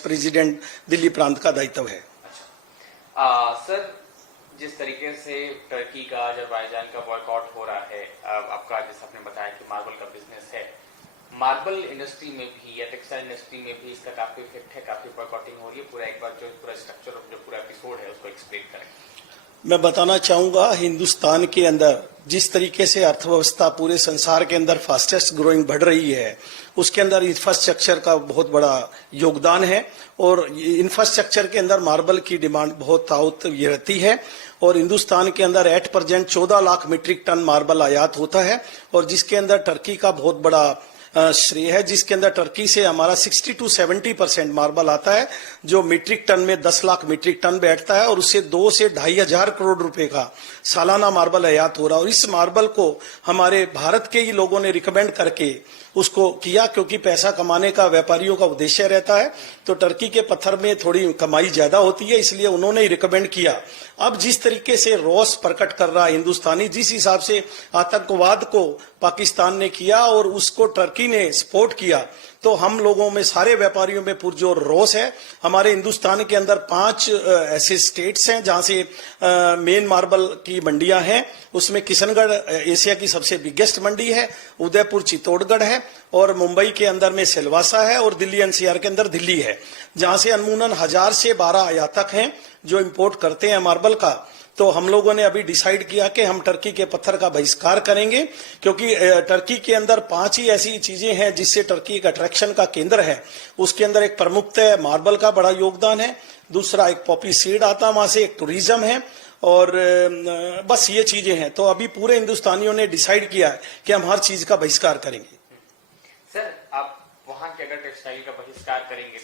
President Delhi प्रांत का दायित्व है। सर, जिस तरीके से टर्की का अजरबैजान का बॉयकॉट हो रहा है, आपका जैसे आपने बताया कि मार्बल का बिजनेस है, मार्बल इंडस्ट्री में भी या टेक्सटाइल इंडस्ट्री में भी इसका काफी इफेक्ट है, काफी बॉयकॉटिंग हो रही है। पूरा एक बार जो पूरा स्ट्रक्चर जो पूरा एपिसोड है उसको एक्सप्लेन करें। मैं बताना चाहूंगा, हिंदुस्तान के अंदर जिस तरीके से अर्थव्यवस्था पूरे संसार के अंदर फास्टेस्ट ग्रोइंग बढ़ रही है, उसके अंदर इंफ्रास्ट्रक्चर का बहुत बड़ा योगदान है और इंफ्रास्ट्रक्चर के अंदर मार्बल की डिमांड बहुत रहती है और हिंदुस्तान के अंदर at present 14 lakh metric ton marble आयात होता है और जिसके अंदर टर्की का बहुत बड़ा श्रेय है, जिसके अंदर टर्की से हमारा 60 to 70% मार्बल आता है, जो मीट्रिक टन में 10 लाख मीट्रिक टन बैठता है और उससे 2 से 2,500 करोड़ रुपए का सालाना मार्बल आयात हो रहा है। और इस मार्बल को हमारे भारत के ही लोगों ने रिकमेंड करके उसको किया, क्योंकि पैसा कमाने का व्यापारियों का उद्देश्य रहता है, तो टर्की के पत्थर में थोड़ी कमाई ज्यादा होती है, इसलिए उन्होंने ही रिकमेंड किया। अब जिस तरीके से रोष प्रकट कर रहा है हिंदुस्तानी, जिस हिसाब से आतंकवाद को पाकिस्तान ने किया और उसको टर्की ने सपोर्ट किया, तो हम लोगों में, सारे व्यापारियों में पुरजोर रोष है। हमारे हिंदुस्तान के अंदर 5 ऐसे स्टेट्स हैं जहां से मेन मार्बल की मंडियां हैं। उसमें किशनगढ़ एशिया की सबसे बिगेस्ट मंडी है, उदयपुर चित्तौड़गढ़ है और मुंबई के अंदर में सिलवासा है और दिल्ली एनसीआर के अंदर दिल्ली है, जहां से अमूमन 1000 से 12 आयातक हैं जो इंपोर्ट करते हैं मार्बल का। तो हम लोगों ने अभी डिसाइड किया कि हम टर्की के पत्थर का बहिष्कार करेंगे, क्योंकि टर्की के अंदर 5 ही ऐसी चीजें हैं जिससे टर्की एक अट्रैक्शन का केंद्र है। उसके अंदर एक प्रमुखतः मार्बल का बड़ा योगदान है, दूसरा एक पॉपी सीड आता वहां से, एक टूरिज्म है और बस ये चीजें हैं। तो अभी पूरे हिंदुस्तानियों ने डिसाइड किया है कि हम हर चीज का बहिष्कार करेंगे। सर, आप वहां के अगर टेक्सटाइल का बहिष्कार करेंगे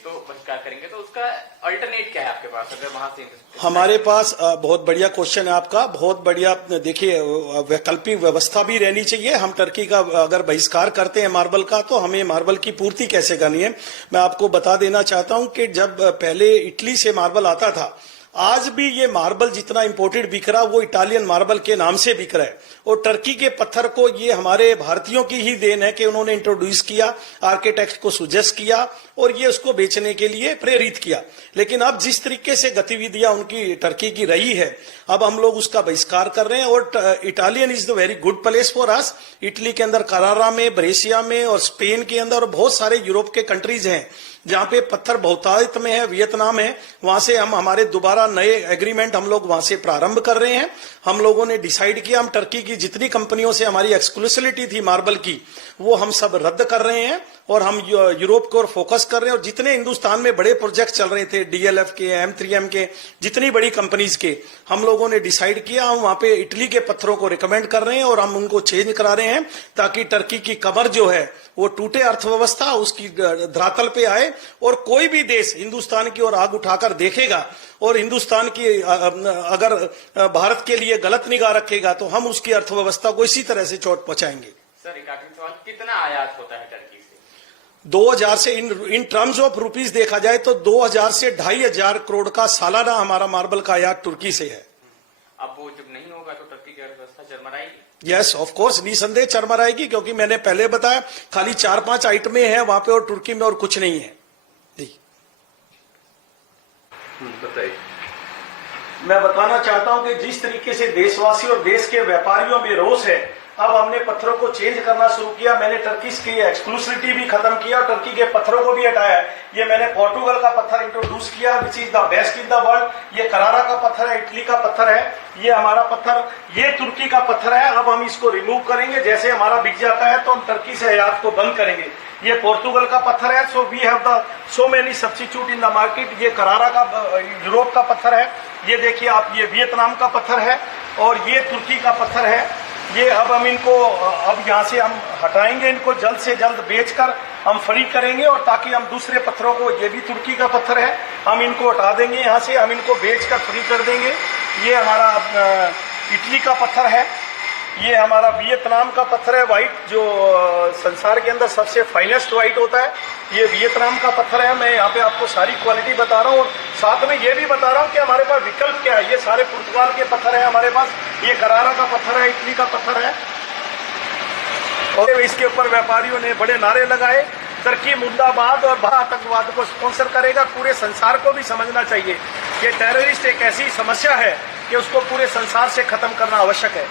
तो उसका अल्टरनेट क्या है आपके पास? अगर वहां से हमारे पास बहुत बढ़िया क्वेश्चन है आपका, बहुत बढ़िया। देखिए, वैकल्पिक व्यवस्था भी रहनी चाहिए। हम टर्की का अगर बहिष्कार करते हैं मार्बल का, तो हमें मार्बल की पूर्ति कैसे करनी है। मैं आपको बता देना चाहता हूं कि जब पहले इटली से मार्बल आता था, आज भी ये मार्बल जितना इंपोर्टेड बिक रहा वो इटालियन मार्बल के नाम से बिक रहा है। और टर्की के पत्थर को ये हमारे भारतीयों की ही देन है कि उन्होंने इंट्रोड्यूस किया, आर्किटेक्ट को सुजेस्ट किया और ये उसको बेचने के लिए प्रेरित किया। लेकिन अब जिस तरीके से गतिविधियां उनकी टर्की की रही है, अब हम लोग उसका बहिष्कार कर रहे हैं। और Italian is the very good place for us. Italy के अंदर करारा में, ब्रेसिया में और स्पेन के अंदर और बहुत सारे यूरोप के कंट्रीज हैं जहां पे पत्थर बहुतायत में है, वियतनाम है, वहां से हम हमारे दोबारा नए एग्रीमेंट हम लोग वहां से प्रारंभ कर रहे हैं। हम लोगों ने डिसाइड किया, हम टर्की की जितनी कंपनियों से हमारी एक्सक्लूसिविटी थी मार्बल की, वो हम सब रद्द कर रहे हैं और हम यूरोप को फोकस कर रहे हैं। और जितने हिंदुस्तान में बड़े प्रोजेक्ट चल रहे थे, डीएलएफ के, M3M के, जितनी बड़ी कंपनीज के, हम लोगों ने डिसाइड किया हम वहां पे इटली के पत्थरों को रिकमेंड कर रहे हैं और हम उनको चेंज करा रहे हैं, ताकि टर्की की कमर जो है वो टूटे, अर्थव्यवस्था उसकी धरातल पे आए और कोई भी देश हिंदुस्तान की ओर आग उठाकर देखेगा और हिंदुस्तान की अगर भारत के लिए गलत निगाह रखेगा तो हम उसकी अर्थव्यवस्था को इसी तरह से चोट पहुंचाएंगे। सर, एक आखिरी सवाल, कितना आयात होता है टर्की से? 2000 से इन टर्म्स ऑफ रुपीज देखा जाए तो 2000 से 2500 करोड़ का सालाना हमारा मार्बल का आयात तुर्की से है। अब वो जब नहीं होगा तो टर्की की अर्थव्यवस्था चरमराएगी? यस, ऑफ कोर्स, निसंदेह चरमराएगी, क्योंकि मैंने पहले बताया खाली 4-5 आइटमें हैं वहां पे और तुर्की में और कुछ नहीं है। बताइए। मैं बताना चाहता हूं कि जिस तरीके से देशवासी और देश के व्यापारियों में रोष है, अब हमने पत्थरों को चेंज करना शुरू किया। मैंने टर्की की एक्सक्लूसिविटी भी खत्म किया और टर्की के पत्थरों को भी हटाया। ये मैंने पोर्टुगल का पत्थर इंट्रोड्यूस किया, which is the best in the world. ये करारा का पत्थर है, इटली का पत्थर है, ये हमारा पत्थर, ये तुर्की का पत्थर है। अब हम इसको रिमूव करेंगे, जैसे हमारा बिक जाता है तो हम टर्की से आयात को बंद करेंगे। ये पोर्तुगल का पत्थर है, so we have the so many substitute in the market. ये करारा का यूरोप का पत्थर है, ये देखिए आप, ये वियतनाम का पत्थर है और ये तुर्की का पत्थर है। ये अब हम इनको अब यहाँ से हम हटाएंगे, इनको जल्द से जल्द बेचकर हम फ्री करेंगे और ताकि हम दूसरे पत्थरों को, ये भी तुर्की का पत्थर है, हम इनको हटा देंगे यहाँ से, हम इनको बेचकर फ्री कर देंगे। ये हमारा इटली का पत्थर है, ये हमारा वियतनाम का पत्थर है व्हाइट, जो संसार के अंदर सबसे फाइनेस्ट व्हाइट होता है, ये वियतनाम का पत्थर है। मैं यहाँ पे आपको सारी क्वालिटी बता रहा हूँ और साथ में ये भी बता रहा हूँ कि हमारे पास विकल्प क्या है। ये सारे पुर्तगाल के पत्थर है हमारे पास, ये करारा का पत्थर है, इटली का पत्थर है। और इसके ऊपर व्यापारियों ने बड़े नारे लगाए, तुर्की मुर्दाबाद और आतंकवाद को स्पॉन्सर करेगा। पूरे संसार को भी समझना चाहिए कि टेररिस्ट एक ऐसी समस्या है कि उसको पूरे संसार से खत्म करना आवश्यक है।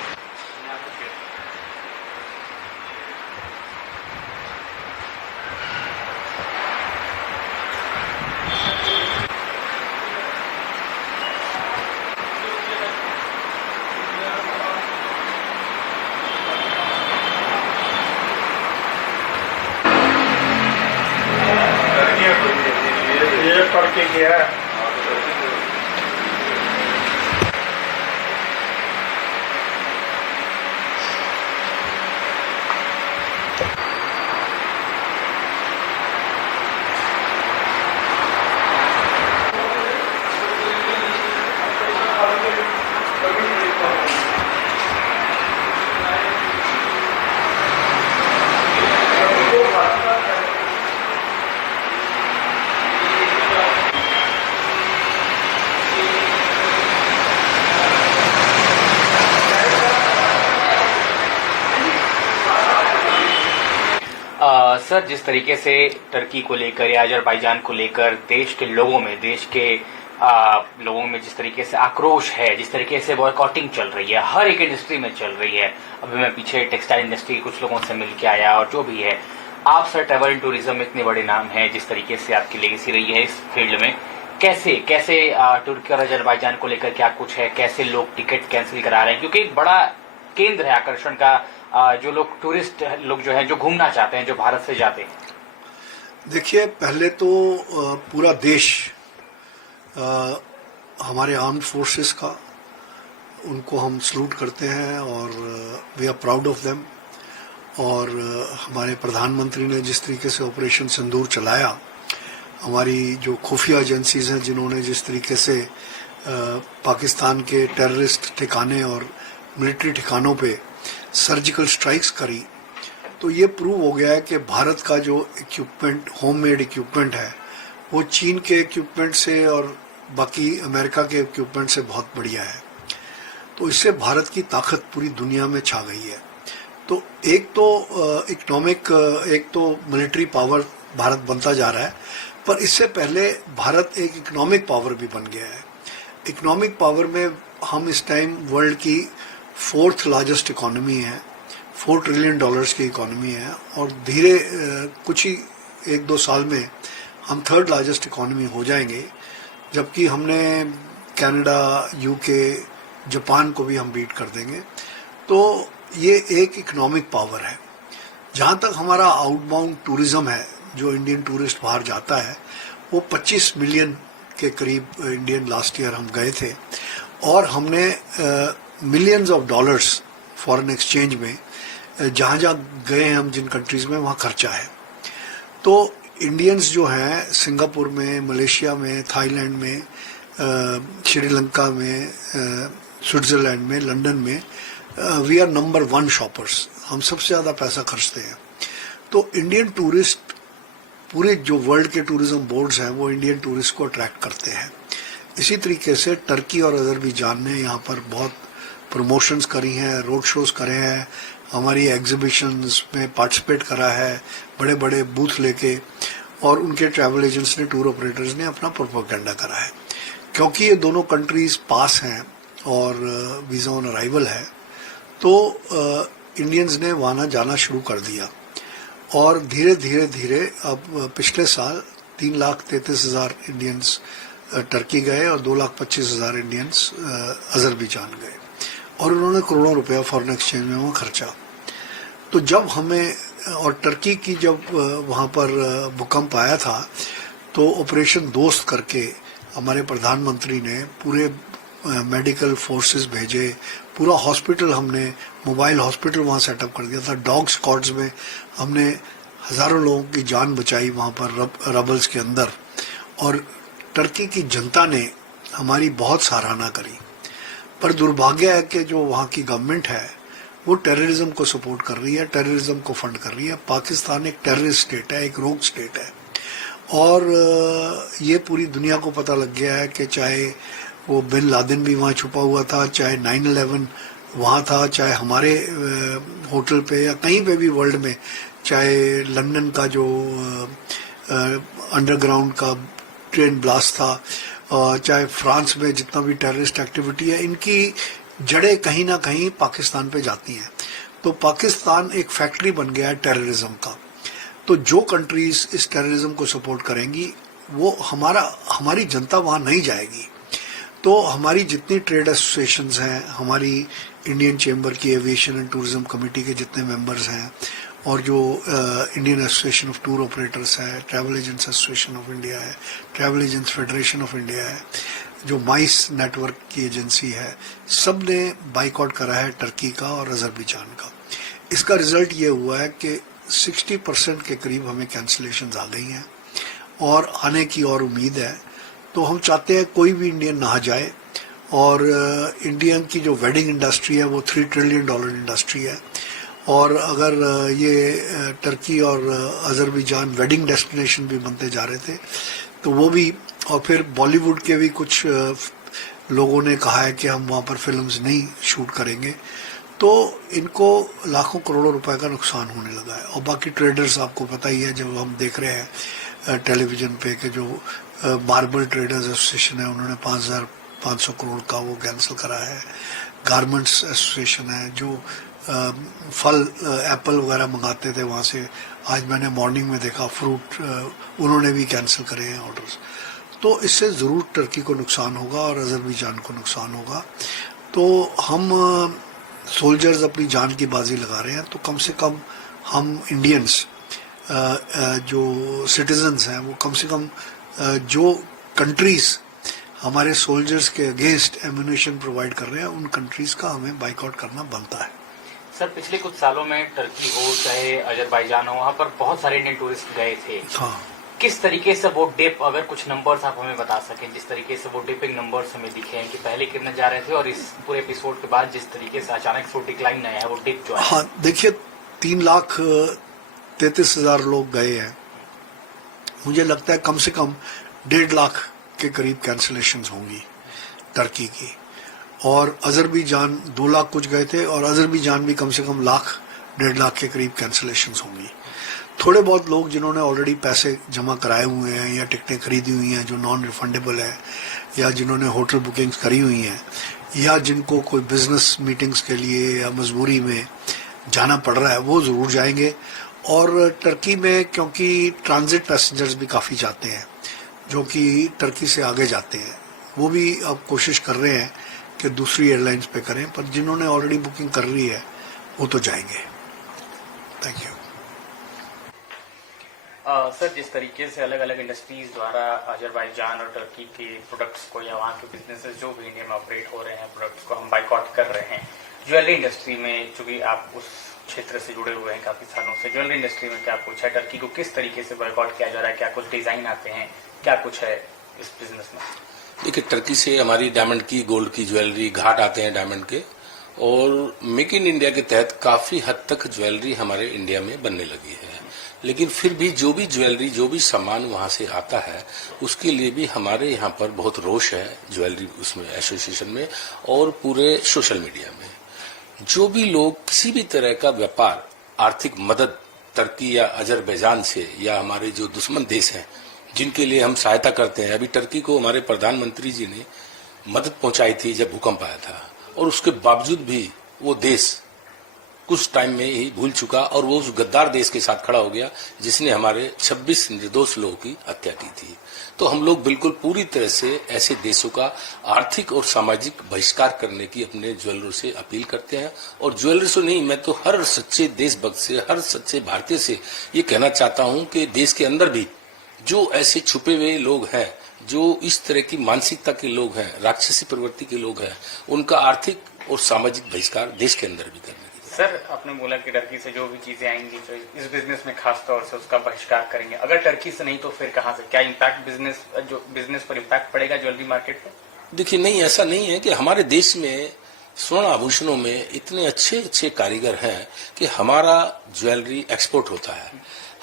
ये पढ़ के गया है। सर, जिस तरीके से टर्की को लेकर या अजरबैजान को लेकर देश के लोगों में जिस तरीके से आक्रोश है, जिस तरीके से बॉयकॉटिंग चल रही है, हर एक इंडस्ट्री में चल रही है। अभी मैं पीछे टेक्सटाइल इंडस्ट्री के कुछ लोगों से मिल के आया, और जो भी है, आप सर ट्रैवल एंड टूरिज्म में इतने बड़े नाम हैं, जिस तरीके से आपकी लेगेसी रही है इस फील्ड में, कैसे तुर्की और अजरबैजान को लेकर क्या कुछ है, कैसे लोग टिकट कैंसिल करा रहे हैं, क्योंकि एक बड़ा केंद्र है आकर्षण का, जो लोग टूरिस्ट लोग जो है, जो घूमना चाहते हैं, जो भारत से जाते हैं। देखिए, पहले तो पूरा देश हमारे आर्म्ड फोर्सेस का, उनको हम सल्यूट करते हैं और we are proud of them. और हमारे प्रधानमंत्री ने जिस तरीके से ऑपरेशन सिंदूर चलाया, हमारी जो खुफिया एजेंसीज हैं जिन्होंने जिस तरीके से पाकिस्तान के टेररिस्ट ठिकाने और मिलिट्री ठिकानों पे सर्जिकल स्ट्राइक्स करी, तो ये प्रूव हो गया है कि भारत का जो इक्विपमेंट, होममेड इक्विपमेंट है, वो चीन के इक्विपमेंट से और बाकी अमेरिका के इक्विपमेंट से बहुत बढ़िया है। तो इससे भारत की ताकत पूरी दुनिया में छा गई है। तो एक तो इकोनॉमिक, एक तो मिलिट्री पावर भारत बनता जा रहा है, पर इससे पहले भारत एक इकोनॉमिक पावर भी बन गया है। इकोनॉमिक पावर में हम इस टाइम वर्ल्ड की 4th लार्जेस्ट इकोनॉमी है, $4 ट्रिलियन की इकोनॉमी है, और धीरे कुछ ही 1-2 साल में हम 3rd लार्जेस्ट इकोनॉमी हो जाएंगे, जबकि हमने कनाडा, यूके, जापान को भी हम बीट कर देंगे। तो ये एक इकोनॉमिक पावर है। जहाँ तक हमारा आउटबाउंड टूरिज्म है, जो इंडियन टूरिस्ट बाहर जाता है, वो 25 मिलियन के करीब इंडियन लास्ट ईयर हम गए थे, और हमने millions of dollars foreign exchange में जहाँ जहाँ गए हैं हम, जिन कंट्रीज में, वहाँ खर्चा है। तो इंडियंस जो हैं सिंगापुर में, मलेशिया में, थाईलैंड में, श्रीलंका में, स्विट्जरलैंड में, लंदन में, वी आर नंबर 1 शॉपर्स। हम सबसे ज़्यादा पैसा खर्चते हैं। तो इंडियन टूरिस्ट, पूरे जो वर्ल्ड के टूरिज्म बोर्ड्स हैं, वो इंडियन टूरिस्ट को अट्रैक्ट करते हैं। इसी तरीके से टर्की और अजरबैजान ने यहाँ पर बहुत प्रमोशंस करी हैं, रोड शोज करे हैं, हमारी एग्जीबिशंस में पार्टिसिपेट करा है, बड़े बड़े बूथ लेके, और उनके ट्रैवल एजेंट्स ने, टूर ऑपरेटर्स ने अपना प्रोपेगेंडा करा है। क्योंकि ये दोनों कंट्रीज पास हैं और वीज़ा ऑन अराइवल है, तो इंडियंस ने वहाँ जाना शुरू कर दिया। और धीरे धीरे धीरे अब पिछले साल 3,33,000 इंडियंस टर्की गए और 2,25,000 इंडियंस अजरबैजान गए, और उन्होंने करोड़ों रुपया फॉरेन एक्सचेंज में वहाँ खर्चा। तो जब हमें, और टर्की की जब वहाँ पर भूकंप आया था, तो ऑपरेशन दोस्त करके हमारे प्रधानमंत्री ने पूरे मेडिकल फोर्सेस भेजे, पूरा हॉस्पिटल, हमने मोबाइल हॉस्पिटल वहाँ सेटअप कर दिया था। डॉग स्क्वाड्स में हमने हजारों लोगों की जान बचाई वहाँ पर रबल्स के अंदर, और टर्की की जनता ने हमारी बहुत सराहना करी। पर दुर्भाग्य है कि जो वहाँ की गवर्नमेंट है, वो टेररिज्म को सपोर्ट कर रही है, टेररिज्म को फंड कर रही है। पाकिस्तान एक टेररिस्ट स्टेट है, एक रोग स्टेट है, और ये पूरी दुनिया को पता लग गया है कि चाहे वो बिन लादेन भी वहाँ छुपा हुआ था, चाहे 9/11 वहाँ था, चाहे हमारे होटल पे या कहीं पे भी वर्ल्ड में चाहे लंदन का जो अंडरग्राउंड का ट्रेन ब्लास्ट था, चाहे फ्रांस में जितना भी टेररिस्ट एक्टिविटी है, इनकी जड़ें कहीं ना कहीं पाकिस्तान पे जाती हैं। तो पाकिस्तान एक फैक्ट्री बन गया है टेररिज्म का। तो जो कंट्रीज इस टेररिज्म को सपोर्ट करेंगी वो हमारी जनता वहां नहीं जाएगी। तो हमारी जितनी ट्रेड एसोसिएशंस हैं, हमारी इंडियन चेंबर की एविएशन एंड टूरिज्म कमेटी के जितने मेंबर्स हैं, और जो Indian association of tour operators है, travel agents association of India है, travel agents federation of India है, जो माइस नेटवर्क की एजेंसी है, सब ने बाइकआउट करा है टर्की का और अजरबैजान का। इसका रिजल्ट ये हुआ है कि 60% के करीब हमें कैंसिलेशंस आ गई हैं और आने की और उम्मीद है। तो हम चाहते हैं कोई भी इंडियन ना जाए, और इंडियन की जो वेडिंग इंडस्ट्री है वो $3 ट्रिलियन इंडस्ट्री है, और अगर ये टर्की और अजरबैजान वेडिंग डेस्टिनेशन भी बनते जा रहे थे तो वो भी, और फिर बॉलीवुड के भी कुछ लोगों ने कहा है कि हम वहाँ पर फिल्म्स नहीं शूट करेंगे, तो इनको लाखों करोड़ों रुपए का नुकसान होने लगा है। और बाकी ट्रेडर्स आपको पता ही है, जब हम देख रहे हैं टेलीविजन पे कि जो मार्बल ट्रेडर्स एसोसिएशन है उन्होंने 5,500 करोड़ का वो कैंसिल करा है। गारमेंट्स एसोसिएशन है जो फल एप्पल वगैरह मंगाते थे वहाँ से, आज मैंने मॉर्निंग में देखा फ्रूट उन्होंने भी कैंसिल करे हैं ऑर्डर्स। तो इससे ज़रूर टर्की को नुकसान होगा और अजरबैजान को नुकसान होगा। तो हम सोल्जर्स अपनी जान की बाजी लगा रहे हैं, तो कम से कम हम इंडियंस जो सिटीजन्स हैं वो कम से कम जो कंट्रीज हमारे सोल्जर्स के अगेंस्ट एम्यूनेशन प्रोवाइड कर रहे हैं उन कंट्रीज का हमें बाइकआउट करना बनता है। सर, पिछले कुछ सालों में टर्की हो चाहे अजरबैजान हो, वहाँ पर बहुत सारे इंडियन टूरिस्ट गए थे। हाँ, किस तरीके से वो डिप, अगर कुछ नंबर्स आप हमें बता सकें, जिस तरीके से वो डिपिंग नंबर्स हमें दिखे हैं कि पहले कितने जा रहे थे और इस पूरे एपिसोड के बाद जिस तरीके से अचानक से वो डिक्लाइन आया है, वो डिप जो है। हाँ, देखिए 3,33,000 लोग गए हैं। मुझे लगता है कम से कम 1.5 लाख के करीब कैंसिलेशंस होंगी टर्की की, और अजरबैजान 2 लाख कुछ गए थे, और अजरबैजान भी कम से कम 1.5 लाख के करीब कैंसिलेशंस होंगी। थोड़े बहुत लोग जिन्होंने ऑलरेडी पैसे जमा कराए हुए हैं या टिकटें खरीदी हुई हैं जो नॉन रिफंडेबल है, या जिन्होंने होटल बुकिंग्स करी हुई हैं, या जिनको कोई बिजनेस मीटिंग्स के लिए या मजबूरी में जाना पड़ रहा है, वो ज़रूर जाएंगे। और टर्की में क्योंकि ट्रांजिट पैसेंजर्स भी काफ़ी जाते हैं जो कि टर्की से आगे जाते हैं, वो भी अब कोशिश कर रहे हैं कि दूसरी एयरलाइंस पे करें, पर जिन्होंने ऑलरेडी बुकिंग कर ली है वो तो जाएंगे। Thank you. सर, जिस तरीके से अलग अलग इंडस्ट्रीज द्वारा अजरबैजान और टर्की के प्रोडक्ट्स को या वहाँ के बिजनेसेस जो भी इंडिया में ऑपरेट हो रहे हैं प्रोडक्ट्स को हम बाइकआउट कर रहे हैं, ज्वेलरी इंडस्ट्री में, चूंकि आप उस क्षेत्र से जुड़े हुए हैं काफी सालों से, ज्वेलरी इंडस्ट्री में क्या कुछ है, टर्की को किस तरीके से बाइकआउट किया जा रहा है, क्या कुछ डिजाइन आते हैं, क्या कुछ है इस बिजनेस में? देखिए, टर्की से हमारी डायमंड की, गोल्ड की ज्वेलरी, घाट आते हैं डायमंड के, और मेक इन इंडिया के तहत काफी हद तक ज्वेलरी हमारे इंडिया में बनने लगी है। लेकिन फिर भी जो भी ज्वेलरी, जो भी सामान वहां से आता है, उसके लिए भी हमारे यहाँ पर बहुत रोष है ज्वेलरी उसमें एसोसिएशन में और पूरे सोशल मीडिया में। जो भी लोग किसी भी तरह का व्यापार, आर्थिक मदद टर्की या अजरबैजान से, या हमारे जो दुश्मन देश हैं जिनके लिए हम सहायता करते हैं, अभी टर्की को हमारे प्रधानमंत्री जी ने मदद पहुंचाई थी जब भूकंप आया था, और उसके बावजूद भी वो देश कुछ टाइम में ही भूल चुका और वो उस गद्दार देश के साथ खड़ा हो गया जिसने हमारे 26 निर्दोष लोगों की हत्या की थी। तो हम लोग बिल्कुल पूरी तरह से ऐसे देशों का आर्थिक और सामाजिक बहिष्कार करने की अपने ज्वेलरों से अपील करते हैं। और ज्वेलर से नहीं, मैं तो हर सच्चे देशभक्त से, हर सच्चे भारतीय से ये कहना चाहता हूं कि देश के अंदर भी जो ऐसे छुपे हुए लोग हैं, जो इस तरह की मानसिकता के लोग हैं, राक्षसी प्रवृत्ति के लोग हैं, उनका आर्थिक और सामाजिक बहिष्कार देश के अंदर भी करने। सर, आपने बोला कि टर्की से जो भी चीजें आएंगी जो इस बिजनेस में खास तौर से उसका बहिष्कार करेंगे। अगर टर्की से नहीं तो फिर कहां से? क्या इम्पैक्ट बिजनेस पर इम्पैक्ट पड़ेगा ज्वेलरी मार्केट पे? देखिए, नहीं, ऐसा नहीं है कि हमारे देश में स्वर्ण आभूषणों में इतने अच्छे अच्छे कारीगर हैं कि हमारा ज्वेलरी एक्सपोर्ट होता है।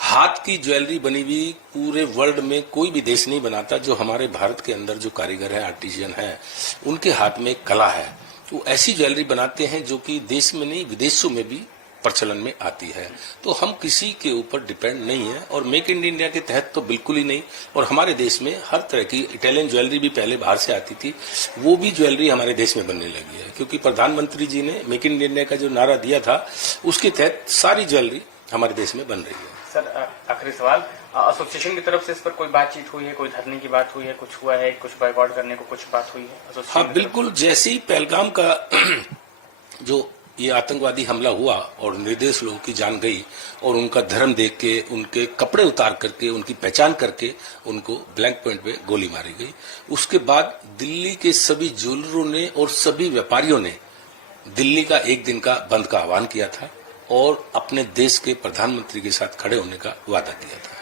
हाथ की ज्वेलरी बनी हुई पूरे वर्ल्ड में कोई भी देश नहीं बनाता। जो हमारे भारत के अंदर जो कारीगर हैं, आर्टिजियन हैं, उनके हाथ में एक कला है। वो ऐसी ज्वेलरी बनाते हैं जो कि देश में नहीं, विदेशों में भी प्रचलन में आती है। तो हम किसी के ऊपर डिपेंड नहीं है और मेक इन इंडिया के तहत तो बिल्कुल ही नहीं। और हमारे देश में हर तरह की इटालियन ज्वेलरी भी पहले बाहर से आती थी, वो भी ज्वेलरी हमारे देश में बनने लगी है, क्योंकि प्रधानमंत्री जी ने मेक इन इंडिया का जो नारा दिया था उसके तहत सारी ज्वेलरी हमारे देश में बन रही है। सर आखिरी सवाल, एसोसिएशन की तरफ से इस पर कोई बातचीत हुई है, कोई धरने की बात हुई है, कुछ हुआ है, कुछ बॉयकॉट करने को कुछ बात हुई है? हाँ बिल्कुल, जैसे ही पहलगाम का जो ये आतंकवादी हमला हुआ और निर्दोष लोगों की जान गई और उनका धर्म देख के, उनके कपड़े उतार करके, उनकी पहचान करके उनको ब्लैंक पॉइंट पे गोली मारी गई, उसके बाद दिल्ली के सभी ज्वेलरों ने और सभी व्यापारियों ने दिल्ली का एक दिन का बंद का आह्वान किया था और अपने देश के प्रधानमंत्री के साथ खड़े होने का वादा किया था।